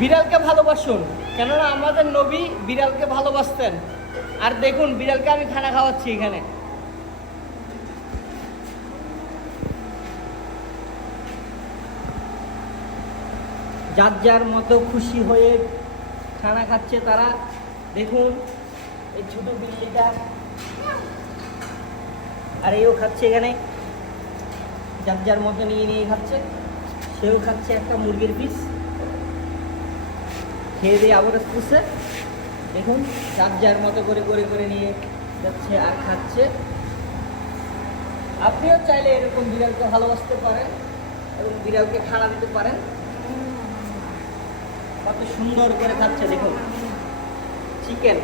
বিড়ালকে ভালোবাসুন, কেননা আমাদের নবী বিড়ালকে ভালোবাসতেন। আর দেখুন বিড়ালকে আমি খানা খাওয়াচ্ছি এখানে। যার যার মতো খুশি হয়ে খানা খাচ্ছে তারা। দেখুন এই ছোট বিল্লিটা, আর এও খাচ্ছে এখানে, যার যার মতো নিয়ে নিয়ে খাচ্ছে। সেও খাচ্ছে একটা মুরগির পিস, খেয়ে দিয়ে আবার আসতেছে। দেখুন যার যার মতো করে করে করে নিয়ে যাচ্ছে আর খাচ্ছে। আপনিও চাইলে এরকম বিড়ালকে ভালোবাসতে পারেন এবং বিড়ালকে খানা দিতে পারেন। কত সুন্দর করে খাচ্ছে দেখুন চিকেন।